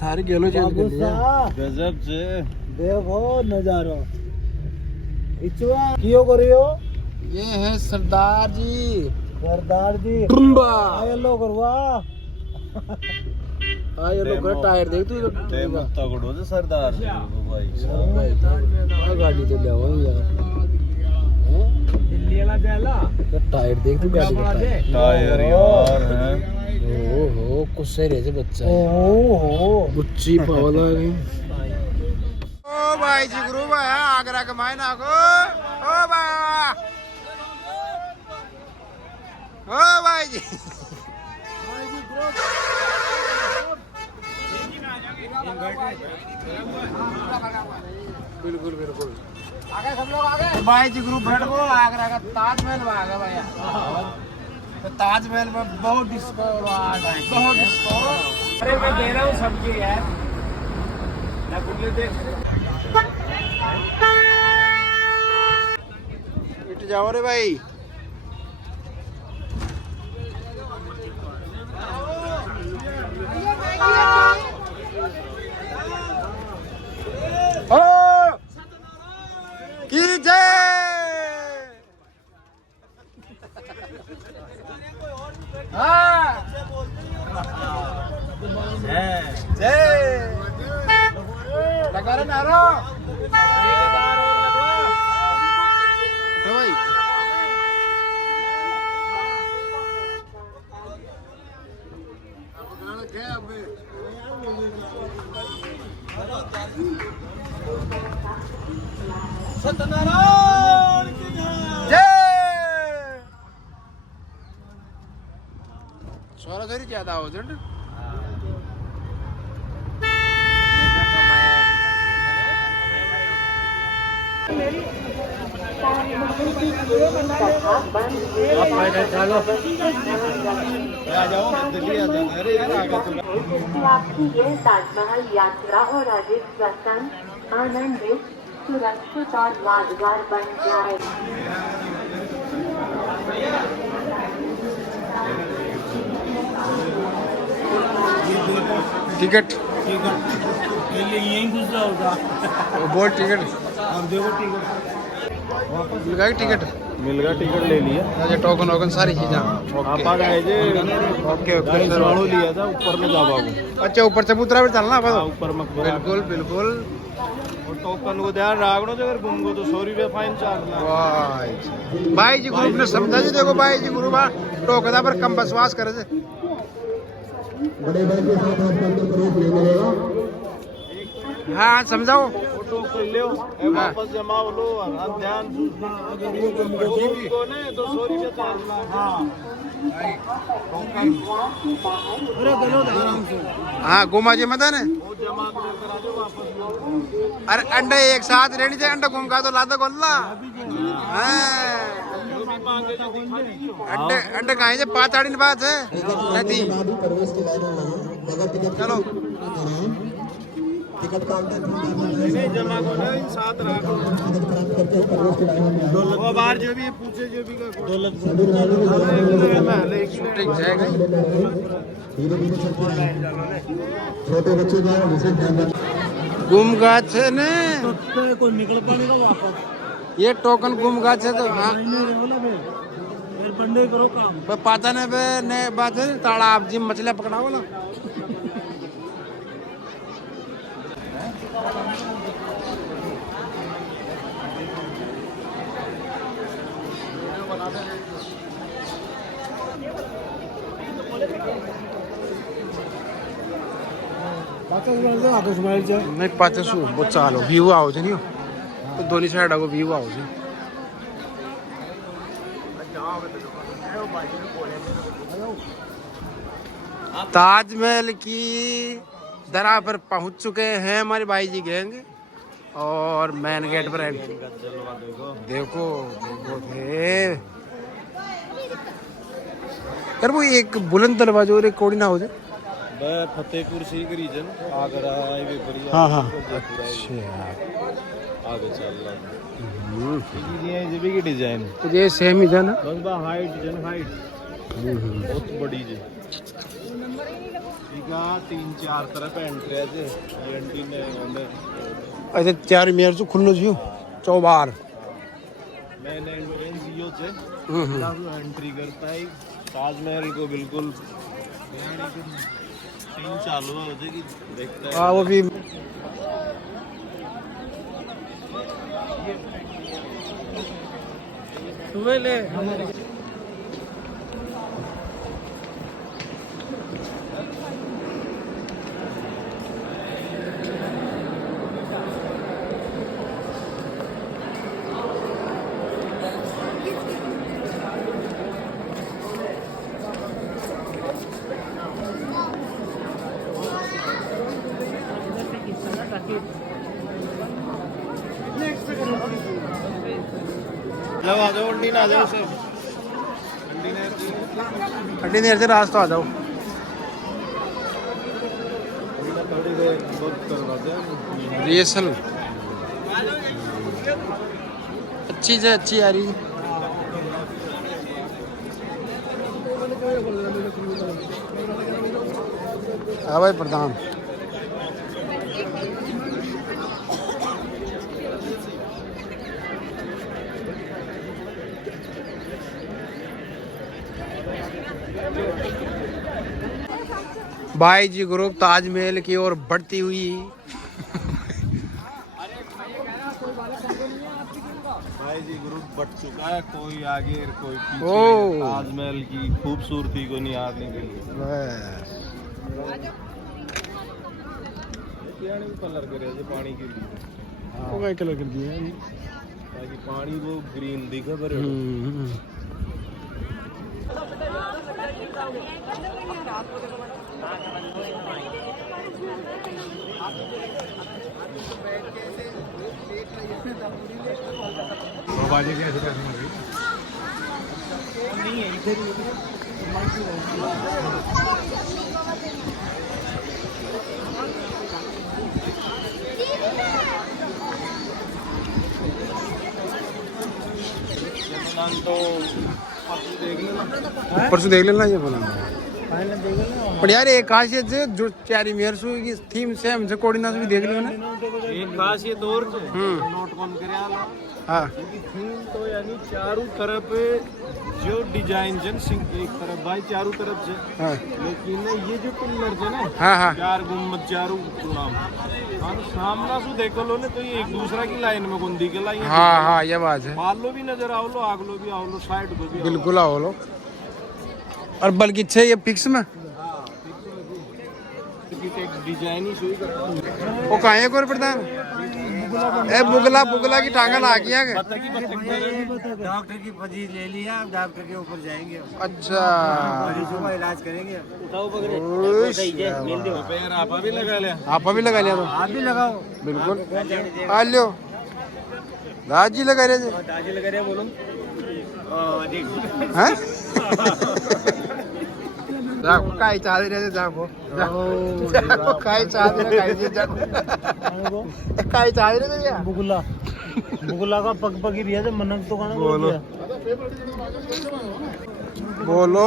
थारी गेलो गजब से देखो नजारा इचवा कियो करियो ये है सरदार जी टुम्बा आये लो करवा आये लो कर टायर देख तू तगड़ो से सरदार भाई आ गाड़ी तो ले आओ यार दिल्ली वाला देला टायर देख तू गाड़ी का टायर यार है ओहो कुछ रे से बच्चा ओहो बुच्ची पावला गई ओ भाई जी ग्रुप है आगरा के मायना को ओ भाई जी बिल्कुल बिल्कुल आगे सब लोग आगे भाई जी ग्रुप बैठ को आगरा का ताजमहल आ गया भैया तो ताजमहल में बहुत डिस्को बहुत डिस्को अरे मैं दे रहा हूँ सबके यार इट जाओ रे भाई की जय जय लगा रे नारो भाई सत्यनारायण की जय सोरा थोड़ी ज्यादा हो जंड आपकी ये ताजमहल यात्रा और अधिक प्रसन्न आनंदित सुरक्षित और यादगार बन जाए। टिकट यहीं घुस जाओगा बोल टिकट अब देखो टिकट मिल गई टिकट मिल गया टिकट ले लिया अच्छा टोकन वोकन सारी चीजें आप आ गए जे ओके ओके वालों लिया था ऊपर में जा पाओगे अच्छा ऊपर चबूतरा पे चलना बस ऊपर मकबरा बिल्कुल बिल्कुल और टोकन को ध्यान रखना अगर गुम गो तो 100 रुपया फाइन चार्ज भाई जी ग्रुप ने समझा जी देखो भाई जी ग्रुप टोकदा पर कम बसवास करे से बड़े भाई के साथ आपका अंदर प्रवेश नहीं मिलेगा। हाँ समझाओ टोकन लो वापस जमाओ लो और ध्यान को नहीं तो 100 रुपया चार्ज हाँ घुमा जी मत है वो जमा करा दो वापस अरे अंडे एक साथ रहनी चाहिए अंडा घूम का तो लाता गोल्ला अंडे अंडे कहाँ है 5 आड़ी बात है नहीं प्रवेश की लाइन में लगे बगैर टिकट चलो टिकट काउंटर नहीं जमा को नहीं साथ रखो प्राप्त करते हैं प्रवेश की लाइन में वो बाहर जो भी पूछे जो भी का दौलत सभी शूटिंग जाएगा धीरे धीरे चलते रहे छोटे बच्चे का विशेष ध्यान रखें गुम गाछ है ने कोई निकल पाएगा वापस ये टोकन गुम गाछ है तो हाँ फिर बंदे करो काम पता नहीं बे ने बात है तालाब जी मछलियां पकड़ाओ ना नहीं पाच बहुत चालो व्यू आओ नहीं तो दोनों साइड को व्यू आओ ताजमहल की दरा पर पहुंच चुके हैं हमारे भाई जी गैंग और मेन गेट पर एंट्री। जलवा देखो। देखो देखो फिर यार वो एक बुलंद दरवाजा और एक कोड़ी ना हो जाए। वह फतेहपुर सीख रीजन आगरा हाईवे पर ही। हाँ हाँ आगे चल रहा है। ये भी की डिजाइन तो ये सेम ही था ना। बस बा हाइट जन हाइट बहुत बड़ी जी। ठीक है 3-4 तरफ एंट्री है जी। एंट्री ने अंदर ऐसे 4 मेयर से खुल्लो जियो चौबार मैंने एंट्रेंस यो से एंट्री करता है ताजमहल को बिल्कुल सीन चालू हो जाएगी देखता है। हाँ वो भी सुबह ले लो आ जाओ अंडी ना आ जाओ सब हड्डी देर से रास्ता आ जाओ। थोड़ी देर बहुत करवा दे। रिहर्सल अच्छी से अच्छी आ रही। हाँ भाई प्रधान भाई जी ग्रुप ताजमहल की ओर बढ़ती हुई। भाई जी ग्रुप बढ़ चुका है कोई आगे कोई पीछे। ओ। ताजमहल की खूबसूरती को निहारने के लिए कलर करे थे पानी के लिए। वो क्या कलर कर दिया ताकि पानी वो ग्रीन दिखे पर बाजी कैसे करनी होगी। तो परसों देख लेना ये बोला पर यार एक खासियत से जो चारी मेयर की थीम से हमसे कोऑर्डिनेशन भी देख लियो ना। एक खासियत और नोट कौन करे आला हाँ थीम तो यानी चारों तरफ जो डिजाइन जन एक तरफ भाई चारों तरफ से। हाँ लेकिन ये जो पिलर है ना हाँ हाँ 4 गुम्बद चारों नाम हाँ सामना सु देखो लो ने तो ये एक दूसरा की लाइन में गुंदी के लाई। हाँ हाँ ये बात है। पालो भी नजर आओ लो आगलो भी आओ लो साइड को भी बिल्कुल आओ लो और बल्कि छे ये फिक्स में डिजाइन ही सुई कर वो कहाँ है कोई प्रधान ए बुगला की टांगल आ गया है। डॉक्टर की फजील ले लिया डॉक्टर के ऊपर जाएंगे। अच्छा सुबह इलाज करेंगे। पैर आपा भी लगा लिया। आपा भी लगा लिया तो आप भी लगाओ बिल्कुल आ लियो दाजी लगा रहे थे। दादी लगा रहे बोलो हैं जाको काय चाहते रहे जाको जाको काय चाहते रहे काय जाको काय चाहते रहे या बुगला का पग पग ही रिया मनक तो खाना बोलो बोलो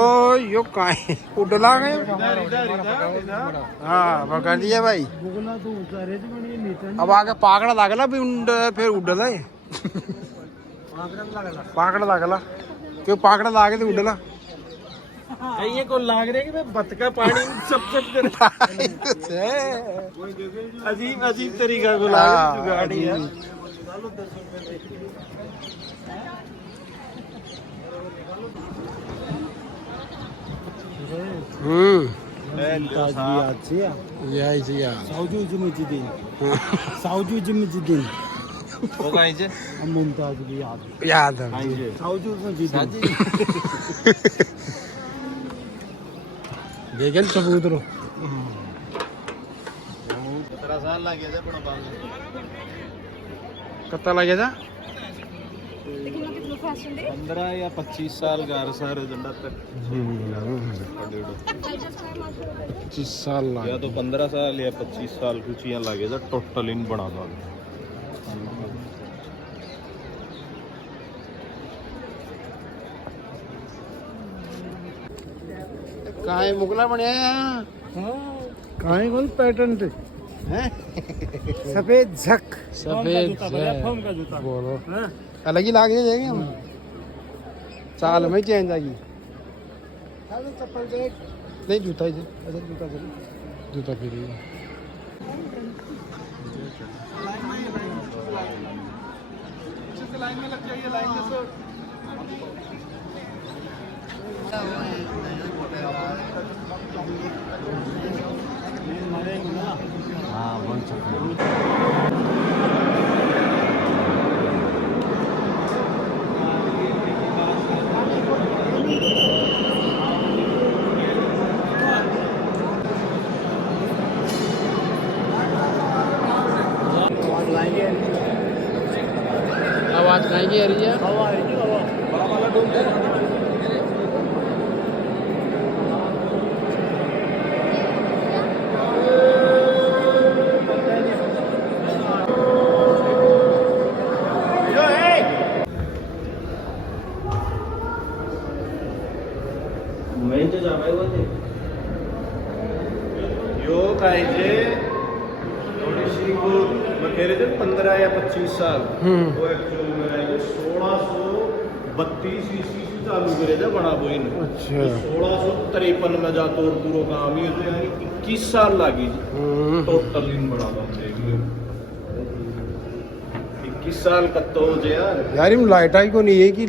यो काय उडला गए। हाँ पकड़ लिया भाई। बुगला तो उतारे थे बड़ी नीचे अब आगे पाकड़ा लागला भी फिर उडला है पाकड़ा लागला क्यों पाकड़ा लागे तो उडला ये को लाग रहे कि बतका पानी सब करे अजीब अजीब तरीका को लाग जुगाड़ी है। यही जी साउजू जिमुद्दीन साउजू जिमुद्दीन वो कहीं से हम मुमताज भी याद है साउजू जिमुद्दीन देखे सबूत रो 17 साल लगे थे अपना कितना लगे था? 15 या 25 साल घर सारे झंडा तक 25 साल या तो 15 साल या 25 साल कुछ यहाँ लगे था टोटल इन बना था। कहाँ है मुगला बढ़िया यहाँ? कहाँ है कौन पैटर्न थे? सफेद झक सफेद बोलो अलग ही लाग जाएंगे हम चाल में चेंज आएगी। चप्पल देख नहीं जूता ही अच्छा जूता चलो जूता फिर लाइन में लग जाइए लाइन में सो हाँ बोल सकते आवाज कहीं की आ रही है? यो कायजे थोडीशी को बखेरे थे 15 या 25 साल वो एक्चुअल में आएंगे 1632 ईस्वी से चालू करे थे बड़ा बोइन। अच्छा 1653 में जातो और पूरा काम ही होते यानी 21 साल लगी टोटल इन बड़ा था 21 साल का तो हो यार यार इन लाइट आई को नहीं है कि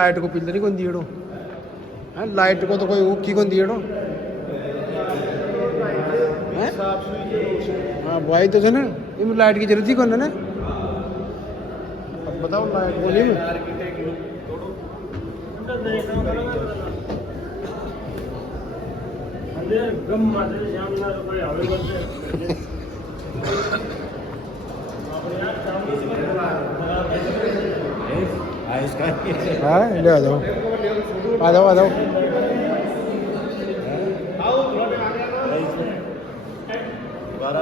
लाइट को पिलर ही कौन दिएड़ो है लाइट को तो कोई ऊकी कौन दिएड़ो हाँ भाई तो ना इन लाइट की जरूरत ही कौन है ना अब बताओ लाइट को नहीं हाँ ले आ जाओ आ जाओ आ जाओ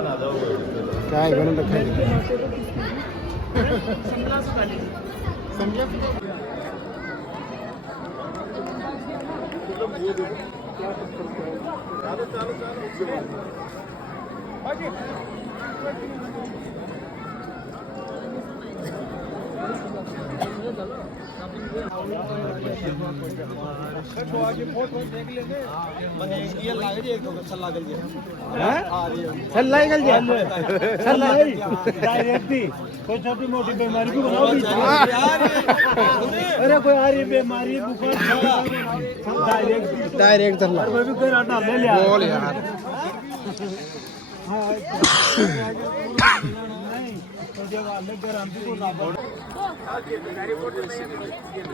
ना जाओ क्या है बना रखा है कोई छोटी मोटी बीमारी को बनाओ अरे कोई आ रही बीमारी बुखार डायरेक्ट चलना बोल यार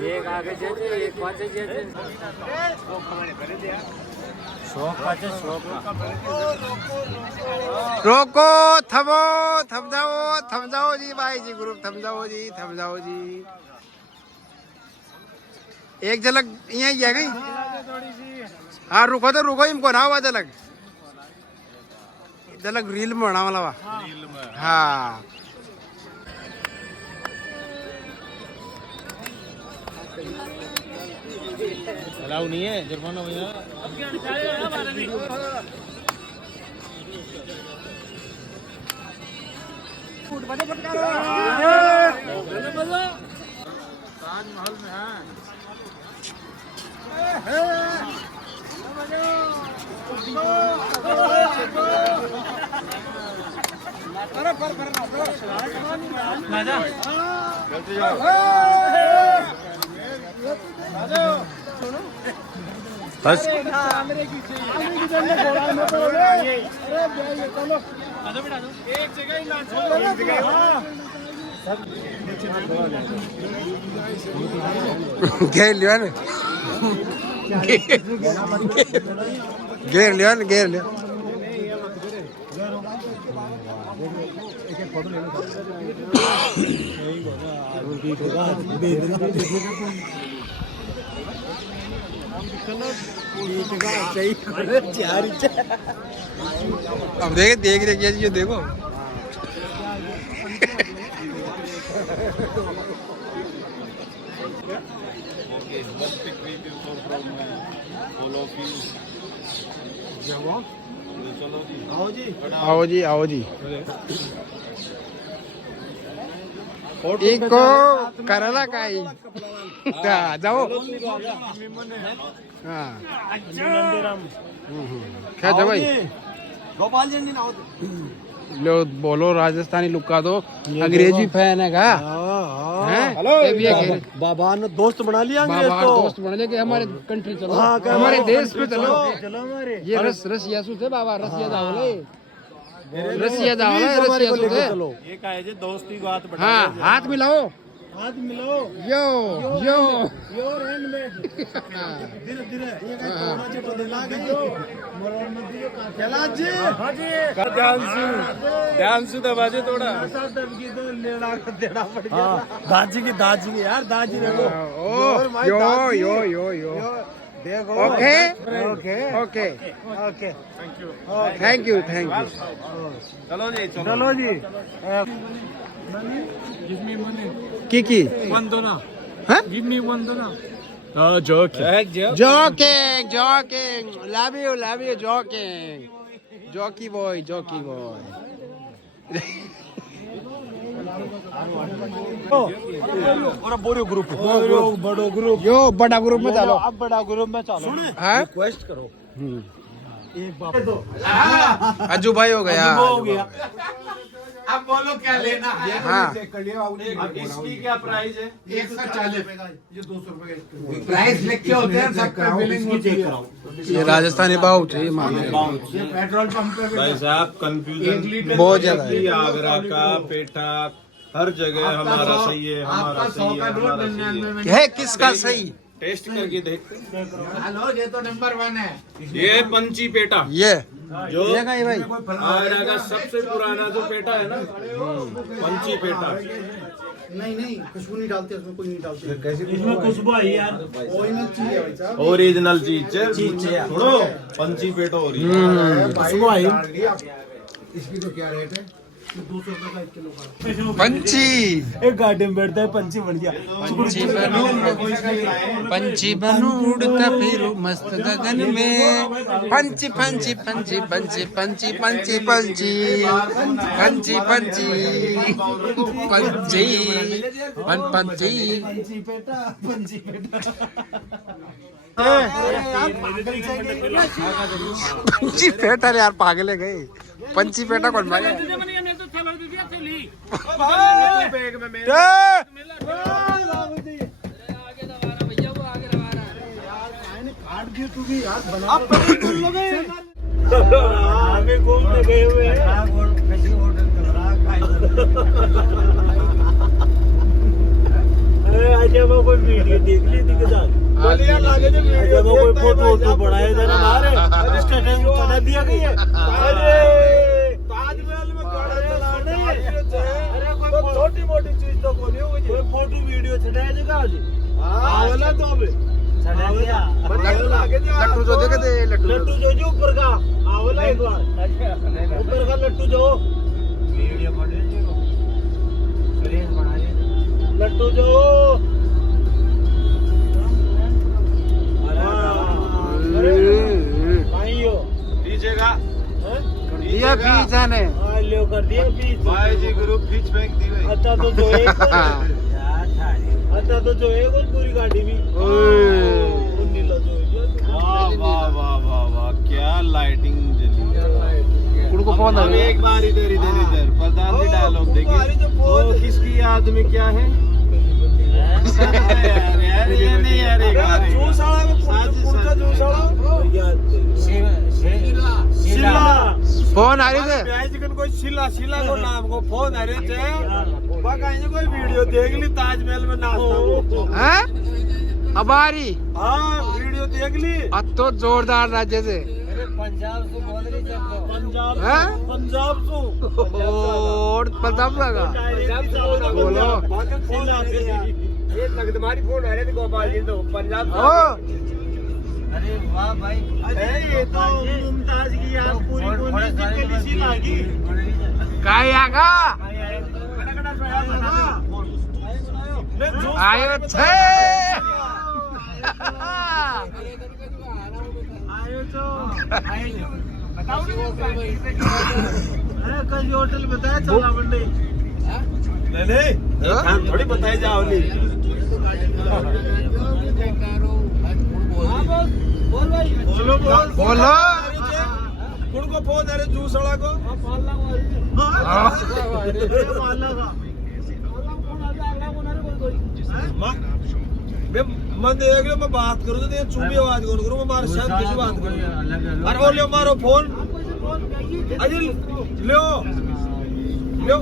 एक आगे एक पाछे रोको थमो थम जाओ जी भाई जी ग्रुप थम जाओ जी एक झलक यहाँ ही है गई हाँ रुको तो रुको इनको ना हुआ झलक रील में बना वाला हाँ अलाउ नहीं है जुर्माना भैया ताजमहल में बस घेर लिया ना घेर लिया अब देख रहे ये देखो आओ जी इको करायला काय जाओ हाँ क्या जा भाई गोपाल जी ना लो बोलो राजस्थानी लुक्का दो अंग्रेजी फैन है का हेलो हैं? बाबा ने दोस्त बना लिया अंग्रेज बाबा तो दोस्त बन जाए कि हमारे कंट्री चलो हाँ, क्या हमारे हमारे देश पे चलो चलो हमारे ये रसिया सु थे बाबा रसिया जाओले प्लीज रसिया जाओले हमारे रसिया को सु लेके थे चलो ये का है जे दोस्ती की बात बढ़ा हाँ हाथ मिलाओ हाथ मिलो यो यो योर हैंडमेड धीरे धीरे ये का कोना चटो दे लागे जो मरोड़ मत दियो का चला जी हां जी ध्यान से दबाजे थोड़ा सब दबकी तो लेड़ा कर देना पड़ गया दाजी की यार दाजी देखो ओ यो देखो okay okay okay okay thank you चलो जी चलो जी की वंदना हाँ give me Vandana joking joking love you joking boy और बोरो ग्रुप बड़ो ग्रुप यो बड़ा ग्रुप में चलो अब बड़ा ग्रुप में चलो हाँ रिक्वेस्ट करो एक बाप अज्जू भाई हो गया हो गया अब बोलो क्या लेना है हाँ अब इसकी क्या प्राइस है 140 ये 200 रुपए प्राइस लिखे होते हैं सबका बिलिंग चेक कराओ ये राजस्थानी भाव चाहिए मांगे ये पेट्रोल पंप पे भाई साहब कंफ्यूजन बहुत ज्यादा है। आगरा का पेठा हर जगह हमारा सही है हमारा सही है हमारा सही है है किसका सही टेस्ट करके देखते हेलो ये तो नंबर 1 है ये पंची पेठा ये जो ये का ही भाई आगरा का सबसे पुराना जो पेठा है ना पंची पेठा नहीं खुशबू नहीं डालते उसमें कोई नहीं डालते कैसे इसमें खुशबू आई यार ओरिजिनल चीज है भाई साहब ओरिजिनल चीज छोड़ो पंची पेठा ओरिजिनल खुशबू आई इसकी तो क्या रेट है 200 रुपए का 1 किलो का पंची एक गाड़ी में बैठता है पंछी बन गया पंछी बनू उड़ता फिरू मस्त गगन में पंछी पंछी पंछी पंछी पंछी पंछी पंछी पंछी पंछी पंछी पंछी पेटा पंछी पेटा यार पागल है गए पंछी पेटा कौन मांगे हमें घूमने गए हुए हैं अच्छा मैं कोई वीडियो देख ली थी के साथ अच्छा मैं कोई फोटो बनाया था ना हमारे स्टेटस चढ़ा दिया गई है अरे ताजमहल में गाड़ा चलाना है अरे कोई छोटी मोटी चीज तो कोई होगी कोई फोटो वीडियो चढ़ाया जगह आज आवला तो अबे चढ़ा दिया लट्टू जो देखे थे लट्टू जो ऊपर का आवला एक बार ऊपर का लट्टू जो वीडियो बने सीरीज बना ली लट्टू जो दीजिएगा दिया बीच आने लो कर दिया बीच भाई जी ग्रुप खींच फेंक दी भाई अच्छा तो जो एक अच्छा तो जो एक और पूरी गाड़ी में नीला जो वाह वाह वाह वाह वाह क्या लाइटिंग जली उनको फोन अब एक बार इधर प्रधान जी डायलॉग देखिए वो किसकी याद में क्या है यार ये नहीं यार एक बार जूसाड़ा में कुर्ता जूसाड़ा शिला फोन आ रही थे मैजिकन कोई शिला को नाम को फोन आ रहे थे बाकायदे कोई वीडियो देख ली ताजमहल में नाचता हैं अब आ रही हाँ वीडियो देख ली अब तो जोरदार राज्य से पंजाब से बोल रही पंजाब हैं? पंजाब से और पंजाब लगा बोलो ये नगदमारी फोन आ रहे थे गोपाल जी तो पंजाब ओ अरे वाह भाई अरे ये तो मुमताज की याद पूरी पूरी जितनी सी लागी काय आगा आयो छे आयो तो बताओ अरे कल होटल बताया चला बंदे नहीं हम थोड़ी बताए जाओ बोल भाई बोलो बोल बोलो उनको फोन अरे जूस वाला को मैं देख लो मैं बात करूँ तो चुपी आवाज कौन करूँ मैं मारे शायद किसी बात करूँ अरे वो लियो मारो फोन अरे लियो लियो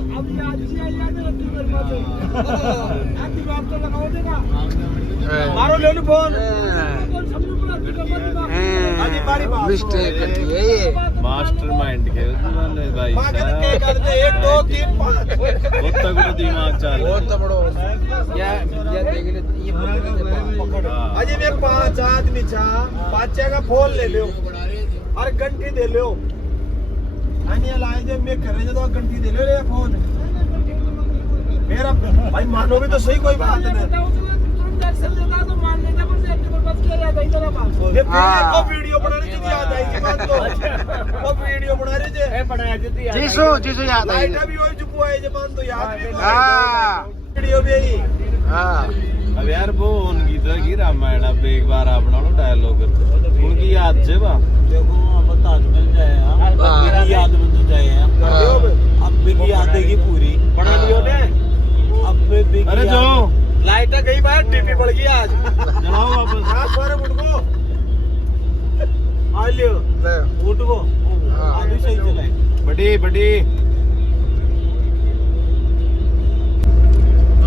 मारो ले लो फोन मिस्टेक है ये मास्टरमाइंड के भाई करते 1 2 3 5 बहुत तगड़ा दिमाग चाल बहुत तबड़ो या देख ले ये अजी मैं 5 आदमी छा पांचे का फोन ले लो और घंटी दे लो अन्य लाए जे मैं कर रहे तो घंटी दे लो रे फोन मेरा भाई मानो भी तो सही कोई बात नहीं ये को वीडियो बनाने की याद आई की बात को वो वीडियो बना रहे थे बनाया जी जीसू याद आई लाइट भी वही चुप हुआ है जबान तो याद भी हां वीडियो भी आई हां अब यार वो उनकी तो की रामायण अब एक बार अपना लो डायलॉग उनकी याद से बा देखो अब ताजमहल जाए अब याद में तो जाए अब भी याद है की पूरी बना लियो ने अब भी अरे जो लाइट गई बार टीपी पड़ गई आज जलाओ वापस हां सारे उठ को आ लियो उठ को अभी सही चलाए बड़ी बड़ी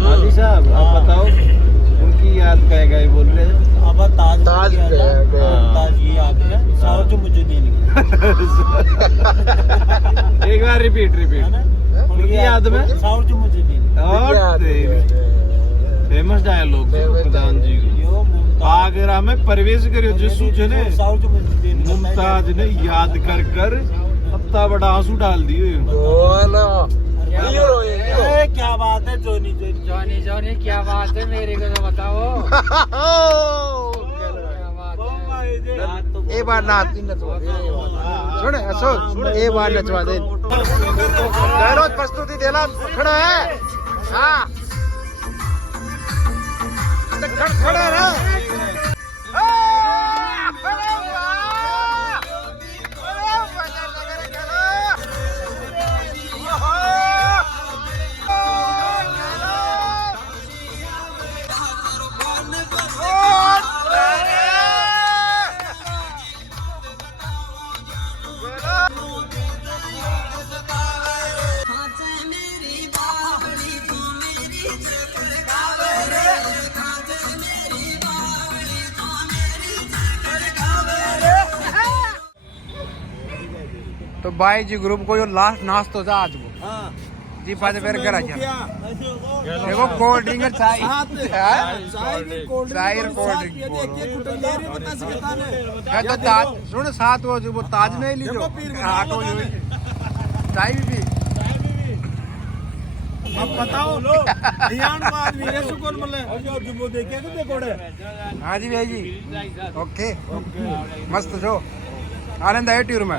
हाजी साहब आप बताओ उनकी याद क्या गए बोल रहे थे अब ताज ताज ताज की याद है सारा जो मुझे नहीं एक बार रिपीट उनकी याद में सारा जो मुझे नहीं और फेमस डायलॉग प्रधान जी यो आगरा में प्रवेश करियो जिसू ने सारा जो मुझे मुमताज ने याद कर कर इतना बड़ा आंसू डाल दिए बोलो ए क्या बात है जोनी जोनी जॉनी क्या बात है मेरे को तो बताओ एक बार नाच नचवा दे सुन सुन एक बार नचवा दे डायलॉग प्रस्तुति देना खड़ा है हाँ खड़ा रहा तो भाई जी ग्रुप को जो लास्ट नाश्तो था आज वो जी पाँच पैर करा देखो कोल्ड ड्रिंक चाय कोल्ड ड्रिंक तो ताज सुन साथ वो ताज में ली जो चाय भी अब बताओ ध्यान मार मेरे सुकून मले जो वो देखे तो देखोड़े हाँ जी भाई जी ओके मस्त जो आनंद आयो टूर में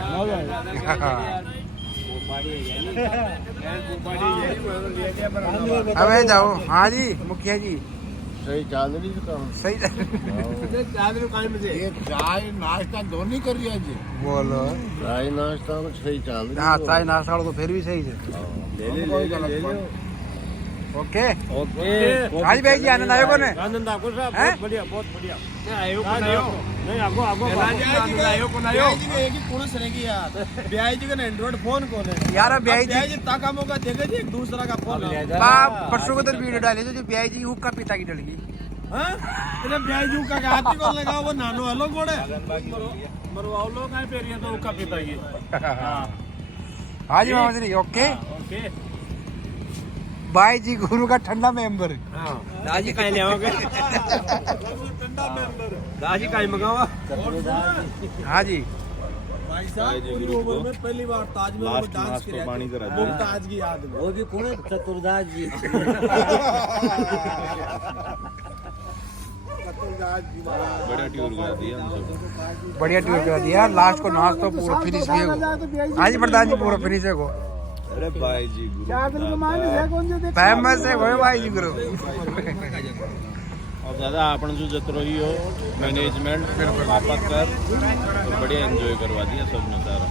अब जाओ हाँ जी मुखिया जी सही चांदनी सही ये चाय नाश्ता दोनों कर रही है जी बोलो चाय नाश्ता में सही चांदनी हाँ चाय नाश्ता वाला तो फिर भी सही है ओके हाँ जी भाई जी आनंद आयो ने आनंद आपको साहब हैं? बहुत बढ़िया बहुत बढ़िया नहीं आगो आगो एक ही पुलिस रहेगी यार ब्याई जी का एंड्रॉइड फोन कौन है यार ब्याई ब्याई जी जी ताका मौका देगा जी एक दूसरा का फोन बाप परसों को तो वीडियो डाली जो ब्याई जी हुक्का पीता की डल गई એટલે બેજુ કાકા હાથી કોલ લગાવો वो નાનો હલો ગોડે મરવાવ લો કાઈ પેરિયા તો ઉકા પીતાઈએ હા हाँ जी मामा जी ओके ઓકે भाई जी गुरु का ठंडा मेंबर હા દાજી કાઈ લેવાગે ઠંડા મેમ્બર દાજી કાઈ મગાવા हाँ जी भाई साहब पूरी उम्र में पहली बार ताजमहल में डांस किया पानी करा मुमताज की याद में वो भी कौन है चतुर्दास जी बढ़िया टूर करा दिया लास्ट को नाच तो पूरा फिनिश भी हो हाँ जी प्रधान जी पूरा फिनिश है को अरे भाई जी फेमस है वो भाई जी गुरु और दादा आपण जो जत रही हो मैनेजमेंट फिर वापस कर तो बढ़िया एंजॉय करवा दिया सबने सारा